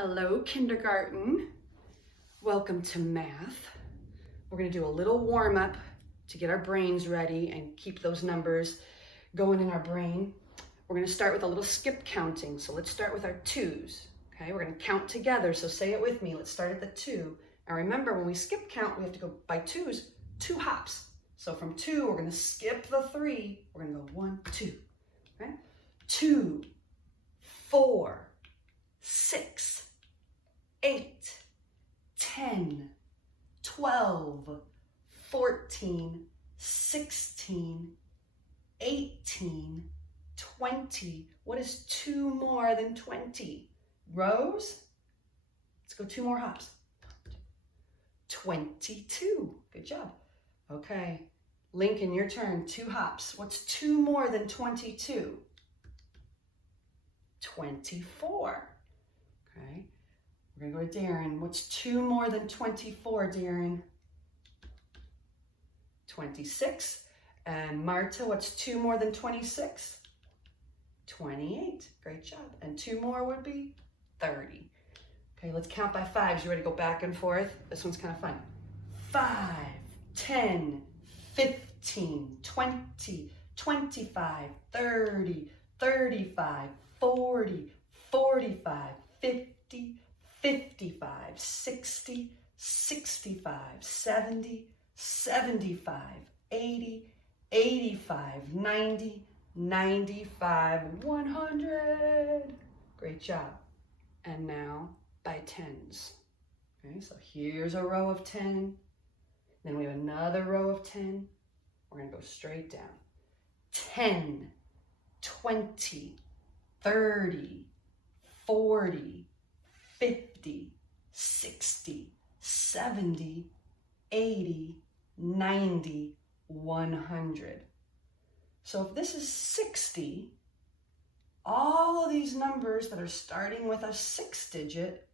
Hello, kindergarten. Welcome to math. We're going to do a little warm-up to get our brains ready and keep those numbers going in our brain. We're going to start with a little skip counting. So let's start with our twos. Okay, we're going to count together. So say it with me. Let's start at the 2. And remember, when we skip count, we have to go by twos, 2 hops. So from 2, we're going to skip the 3. We're going to go 1, 2. Okay? 2, 4, 6, 8, 10, 12, 14, 16, 18, 20. What is 2 more than 20? Rows? Let's go 2 more hops. 22. Good job. Okay. Lincoln, your turn. 2 hops. What's 2 more than 22? 24. Okay. We're going to go to Darren. What's 2 more than 24, Darren? 26. And Marta, what's 2 more than 26? 28. Great job. And 2 more would be 30. Okay, let's count by 5s. You ready to go back and forth? This one's kind of fun. 5, 10, 15, 20, 25, 30, 35, 40, 45, 50, 55, 60, 65, 70, 75, 80, 85, 90, 95, 100. Great job. And now by 10s. Okay, so here's a row of 10. Then we have another row of 10. We're going to go straight down. 10, 20, 30, 40, 50, 60, 70, 80, 90, 100. So if this is 60, all of these numbers that are starting with a 6 digit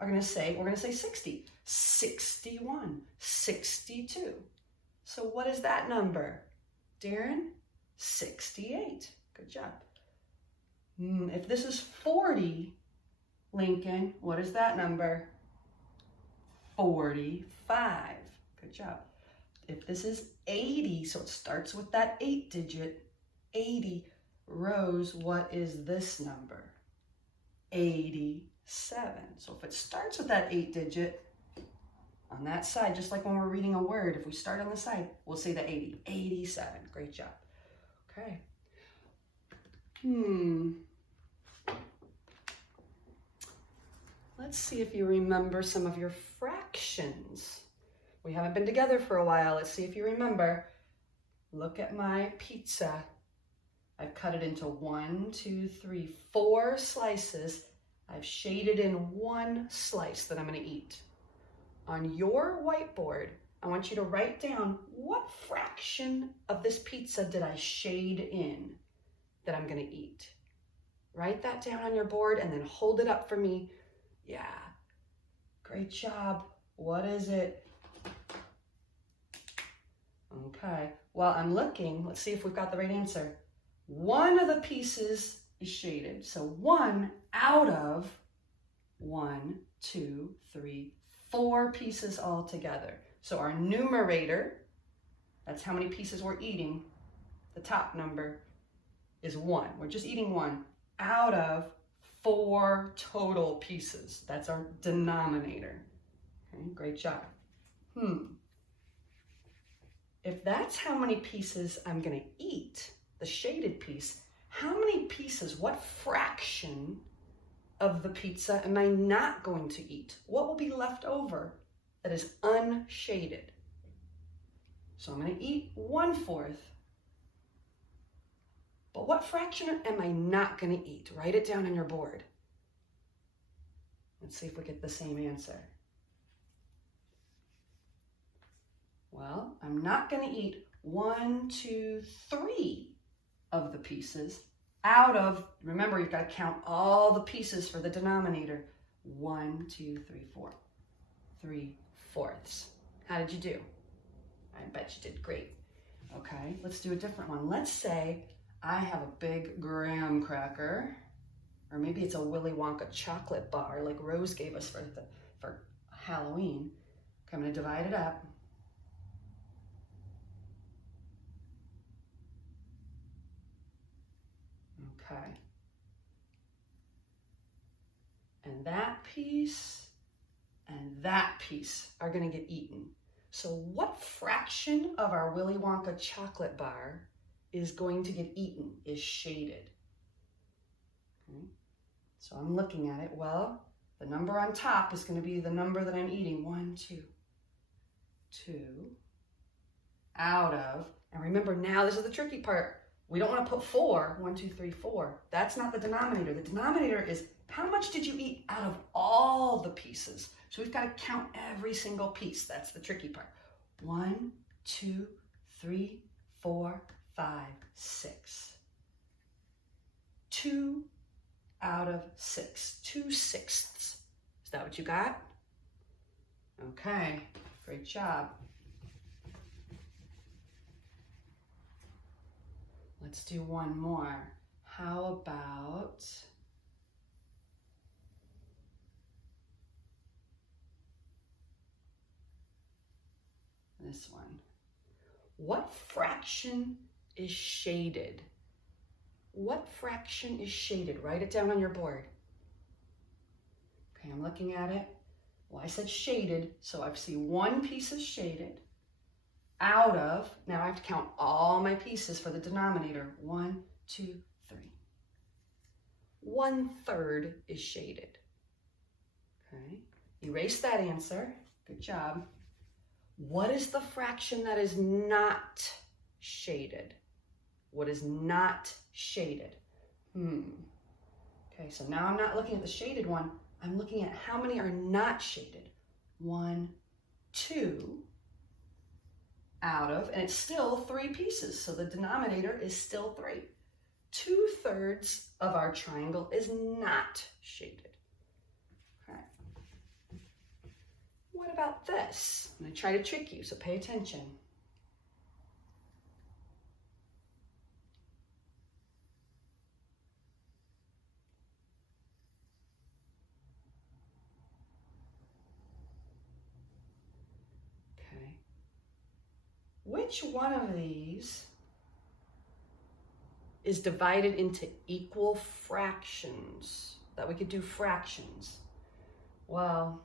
we're going to say 60, 61, 62. So what is that number? Darren? 68. Good job. If this is 40, Lincoln, what is that number? 45. Good job. If this is 80, so it starts with that 8 digit, 80. Rose, what is this number? 87. So if it starts with that 8 digit, on that side, just like when we're reading a word, if we start on the side, we'll say the 80. 87. Great job. Okay. Let's see if you remember some of your fractions. We haven't been together for a while. Let's see if you remember. Look at my pizza. I've cut it into 1, 2, 3, 4 slices. I've shaded in 1 slice that I'm going to eat. On your whiteboard, I want you to write down what fraction of this pizza did I shade in that I'm going to eat. Write that down on your board and then hold it up for me. Yeah, great job. What is it? Okay, while I'm looking, let's see if we've got the right answer. One of the pieces is shaded. So 1 out of 1, 2, 3, 4 pieces all together. So our numerator, that's how many pieces we're eating. The top number is 1. We're just eating 1 out of 4 total pieces. That's our denominator. Okay, great job. If that's how many pieces I'm going to eat, the shaded piece, how many pieces, what fraction of the pizza am I not going to eat? What will be left over that is unshaded? So I'm going to eat 1/4. But what fraction am I not going to eat? Write it down on your board. Let's see if we get the same answer. Well, I'm not going to eat 1, 2, 3 of the pieces out of, remember, you've got to count all the pieces for the denominator. 1, 2, 3, 4. 3/4. How did you do? I bet you did great. Okay, let's do a different one. Let's say I have a big graham cracker Or maybe it's a Willy Wonka chocolate bar like Rose gave us for Halloween. Okay, I'm going to divide it up. Okay. And that piece and that piece are going to get eaten. So what fraction of our Willy Wonka chocolate bar is going to get eaten, is shaded? Okay. So I'm looking at it. Well, the number on top is going to be the number that I'm eating. 1, 2, 2 out of, and remember now, this is the tricky part. We don't want to put 4, 1, 2, 3, 4. That's not the denominator. The denominator is how much did you eat out of all the pieces? So we've got to count every single piece. That's the tricky part. 1, 2, 3, 4, 5, 6. 2 out of 6. 2/6. Is that what you got? Okay, great job. Let's do one more. How about this one? What fraction is shaded? What fraction is shaded? Write it down on your board. Okay, I'm looking at it. Well, I said shaded, so I see one piece is shaded. Out of, now I have to count all my pieces for the denominator. 1, 2, 3. 1/3 is shaded. Okay, erase that answer. Good job. What is the fraction that is not shaded? What is not shaded? Okay, so now I'm not looking at the shaded one. I'm looking at how many are not shaded. 1, 2 out of, and it's still 3 pieces, so the denominator is still 3. 2/3 of our triangle is not shaded. Okay. What about this? I'm going to try to trick you, so pay attention. Okay. Which one of these is divided into equal fractions? That we could do fractions. Well,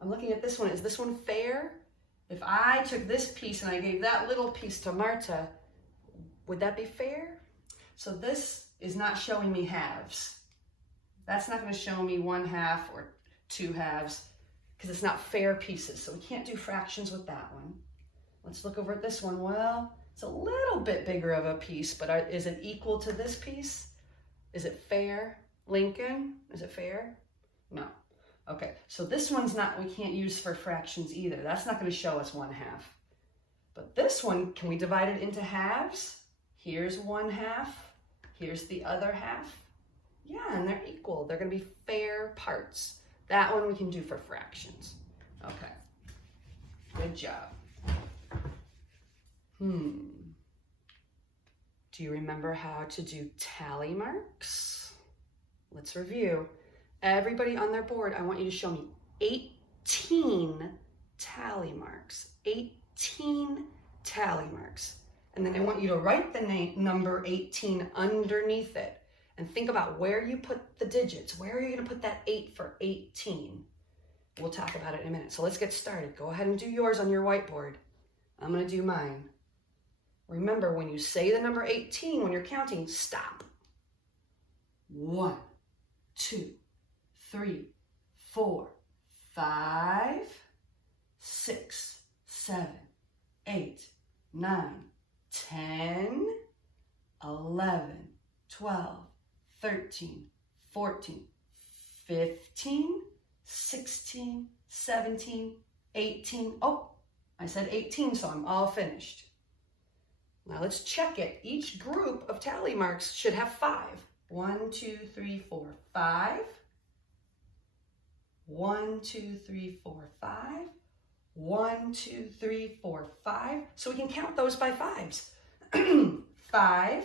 I'm looking at this one. Is this one fair? If I took this piece and I gave that little piece to Marta, would that be fair? So this is not showing me halves. That's not going to show me 1/2 or 2/2 because it's not fair pieces. So we can't do fractions with that one. Let's look over at this one. Well, it's a little bit bigger of a piece, but is it equal to this piece? Is it fair? Lincoln, is it fair? No. Okay, so this one's not, we can't use for fractions either. That's not going to show us 1/2. But this one, can we divide it into halves? Here's 1/2. Here's the other half. Yeah, and they're equal. They're going to be fair parts. That one we can do for fractions. Okay, good job. Do you remember how to do tally marks? Let's review. Everybody on their board, I want you to show me 18 tally marks. 18 tally marks. And then I want you to write the number 18 underneath it. And think about where you put the digits. Where are you going to put that 8 for 18? We'll talk about it in a minute. So let's get started. Go ahead and do yours on your whiteboard. I'm going to do mine. Remember, when you say the number 18, when you're counting, stop. 1, 2, 3, 4, 5, 6, 7, 8, 9, 10, 11, 12, 13, 14, 15, 16, 17, 18. Oh, I said 18, so I'm all finished. Now let's check it. Each group of tally marks should have 5. 1, 2, 3, 4, 5. 1, 2, 3, 4, 5. 1, 2, 3, 4, 5. So we can count those by 5s. 5,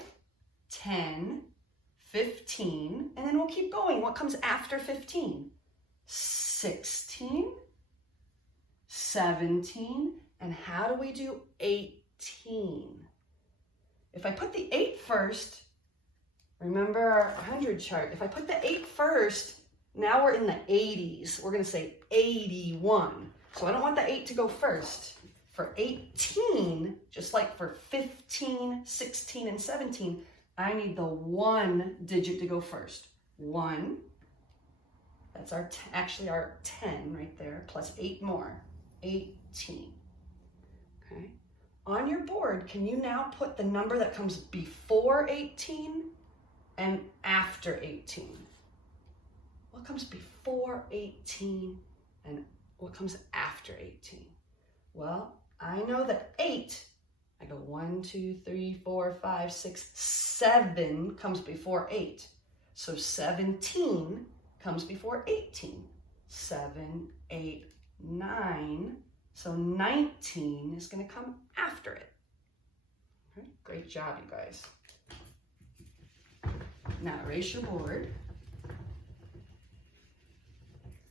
10, 15, and then we'll keep going. What comes after 15? 16, 17, and how do we do 18? If I put the 8 first, remember our 100 chart, if I put the 8 first, now we're in the 80s. We're going to say 81. So I don't want the 8 to go first. For 18, just like for 15, 16, and 17, I need the 1 digit to go first. 1. That's actually our 10 right there, plus 8 more. 18. Okay. On your board, can you now put the number that comes before 18 and after 18? What comes before 18 and what comes after 18? Well, I know that 8, I go 1, 2, 3, 4, 5, 6, 7 comes before 8. So 17 comes before 18. 7, 8, 9. So 19 is going to come after it. Okay, great job, you guys. Now erase your board.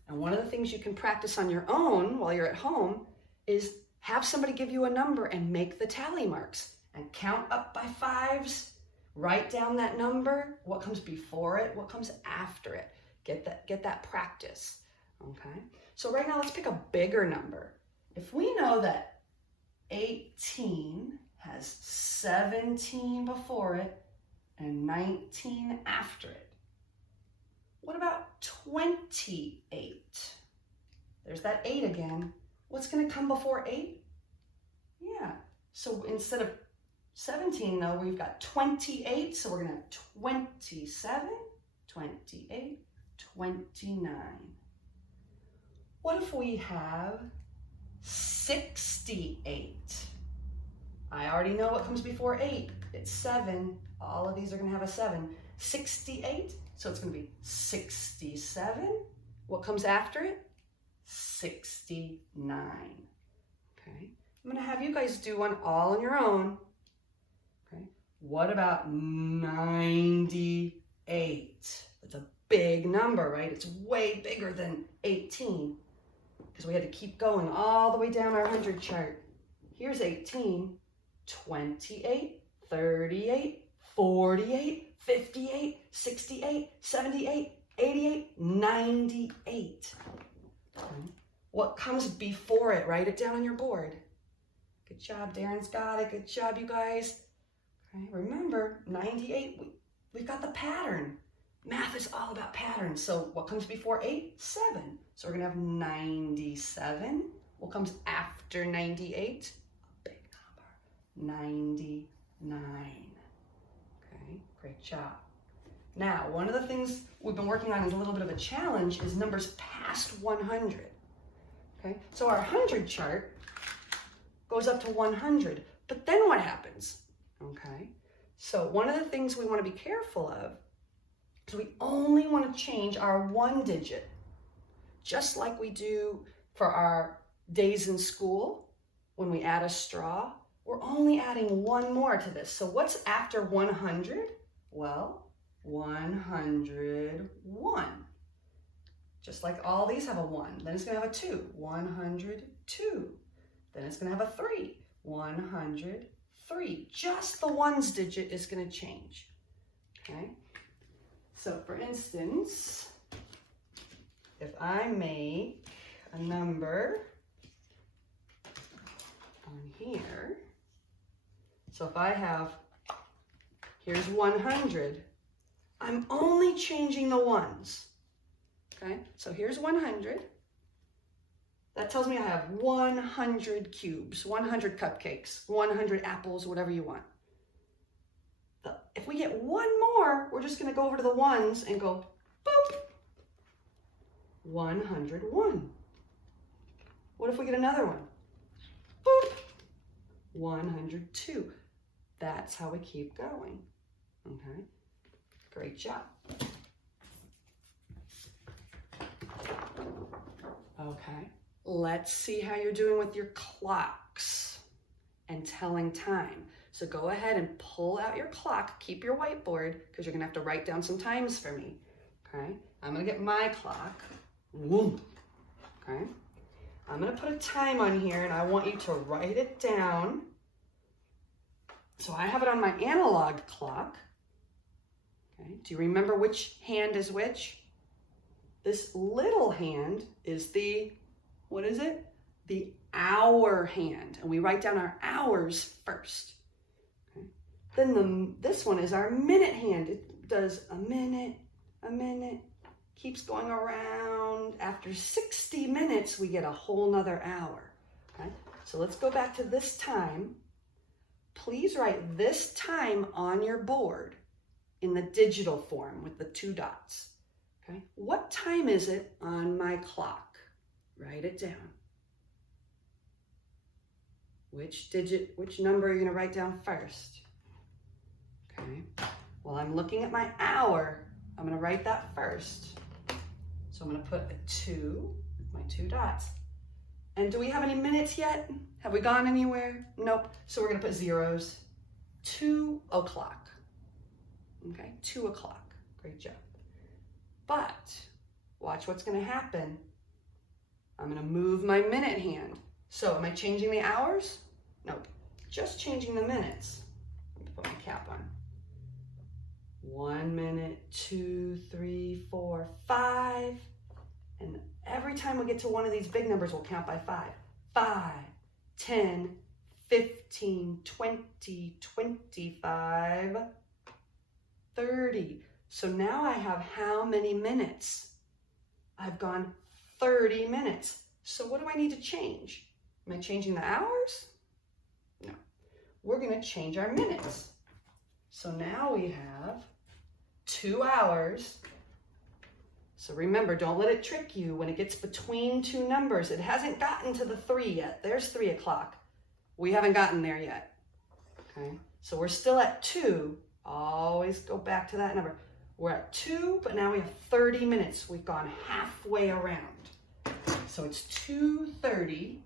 And one of the things you can practice on your own while you're at home is have somebody give you a number and make the tally marks and count up by 5s. Write down that number, what comes before it, what comes after it. Get that practice. Okay? So right now let's pick a bigger number. If we know that 18 has 17 before it and 19 after it, what about 28? There's that 8 again. What's going to come before 8? Yeah. So instead of 17, though, we've got 28. So we're going to have 27, 28, 29. What if we have 68? I already know what comes before 8. It's 7. All of these are going to have a 7. 68. So it's going to be 67. What comes after it? 69. Okay. I'm going to have you guys do one all on your own. Okay. What about 98? That's a big number, right? It's way bigger than 18 because we had to keep going all the way down our 100 chart. Here's 18, 28, 38, 48, 58, 68, 78, 88, 98. Okay. What comes before it? Write it down on your board. Good job, Darren's got it. Good job, you guys. Okay. Remember, 98, we've got the pattern. Math is all about patterns. So what comes before 8? 7. So we're going to have 97. What comes after 98? A big number. 99. Okay, great job. Now, one of the things we've been working on is a little bit of a challenge is numbers past 100. Okay, so our 100 chart goes up to 100. But then what happens? Okay, so one of the things we want to be careful of is we only want to change our 1 digit, just like we do for our days in school when we add a straw. We're only adding 1 more to this. So what's after 100? Well, 101. Just like all these have a 1. Then it's going to have a 2. 102. Then it's going to have a 3. 103. Just the 1's digit is going to change. Okay? So for instance, if I make a number on here, so if I have, here's 100, I'm only changing the 1's. Okay, so here's 100. That tells me I have 100 cubes, 100 cupcakes, 100 apples, whatever you want. If we get 1 more, we're just going to go over to the 1's and go, boop, 101. What if we get another one? Boop, 102. That's how we keep going. Okay, great job. Okay, let's see how you're doing with your clocks and telling time. So go ahead and pull out your clock. Keep your whiteboard because you're gonna have to write down some times for me. Okay, I'm gonna get my clock. Whoom. Okay, I'm gonna put a time on here and I want you to write it down. So I have it on my analog clock. Okay, do you remember which hand is which? This little hand is the, what is it? The hour hand, and we write down our hours first. Okay. Then this one is our minute hand. It does a minute, keeps going around. After 60 minutes, we get a whole nother hour. Okay. So let's go back to this time. Please write this time on your board in the digital form with the 2 dots. Okay. What time is it on my clock? Write it down. Which digit, which number are you gonna write down first? Okay. Well, I'm looking at my hour. I'm gonna write that first. So I'm gonna put a 2 with my 2 dots. And do we have any minutes yet? Have we gone anywhere? Nope. So we're gonna put zeros. 2 o'clock. Okay, 2 o'clock. Great job. But watch what's gonna happen. I'm gonna move my minute hand. So am I changing the hours? Nope, just changing the minutes. Let me put my cap on. 1 minute, 2, 3, 4, 5. And every time we get to one of these big numbers, we'll count by 5. 5, 10, 15, 20, 25, 30. So now I have how many minutes? I've gone 30 minutes. So what do I need to change? Am I changing the hours? No. We're going to change our minutes. So now we have 2 hours. So remember, don't let it trick you when it gets between 2 numbers. It hasn't gotten to the 3 yet. There's 3 o'clock. We haven't gotten there yet. Okay. So we're still at 2. Always go back to that number. We're at 2, but now we have 30 minutes. We've gone halfway around. So it's 2:30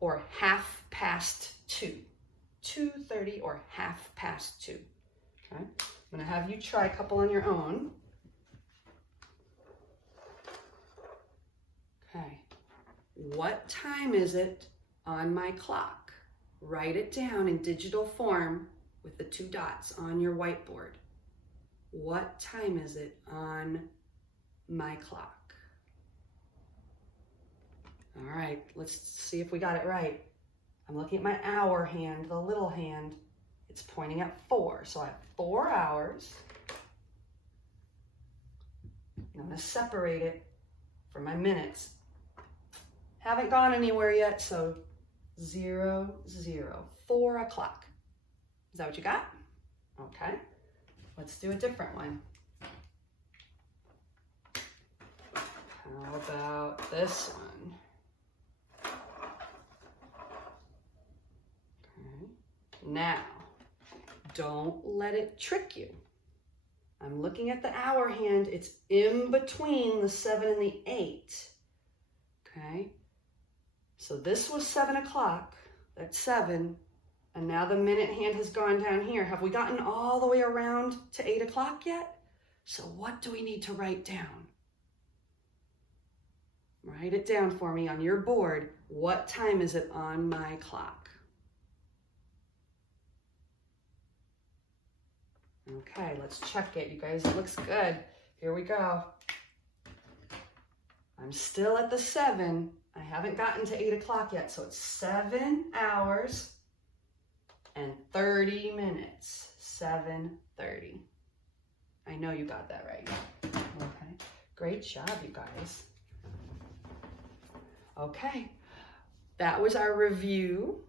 or 2:30. 2:30 or 2:30. Okay. I'm going to have you try a couple on your own. Okay. What time is it on my clock? Write it down in digital form with the 2 dots on your whiteboard. What time is it on my clock? All right, let's see if we got it right. I'm looking at my hour hand, the little hand. It's pointing at 4. So I have 4 hours. I'm going to separate it from my minutes. Haven't gone anywhere yet, so 0, 0. 4 o'clock. Is that what you got? Okay. Let's do a different one. How about this one? Okay. Now, don't let it trick you. I'm looking at the hour hand. It's in between the 7 and the 8. Okay. So this was 7 o'clock. That's 7. And now the minute hand has gone down here. Have we gotten all the way around to 8 o'clock yet? So what do we need to write down? Write it down for me on your board. What time is it on my clock? Okay, let's check it. You guys, it looks good. Here we go. I'm still at the 7. I haven't gotten to 8 o'clock yet, so it's 7 hours and 30 minutes. 7:30. I know you got that right. Okay, great job, you guys. Okay, that was our review.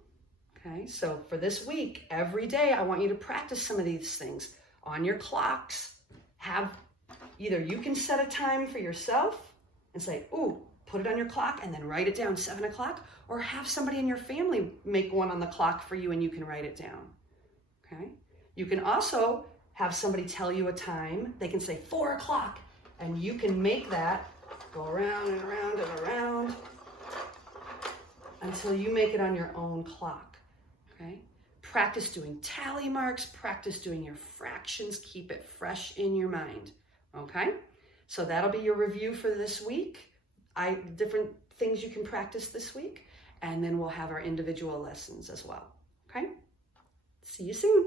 Okay, so for this week, every day, I want you to practice some of these things on your clocks. Have either you can set a time for yourself and say, ooh, put it on your clock and then write it down 7 o'clock, or have somebody in your family make one on the clock for you and you can write it down. Okay, you can also have somebody tell you a time. They can say 4 o'clock and you can make that go around and around and around until you make it on your own clock. Okay, practice doing tally marks, practice doing your fractions, keep it fresh in your mind, okay? So that'll be your review for this week. Different things you can practice this week, and then we'll have our individual lessons as well, okay? See you soon.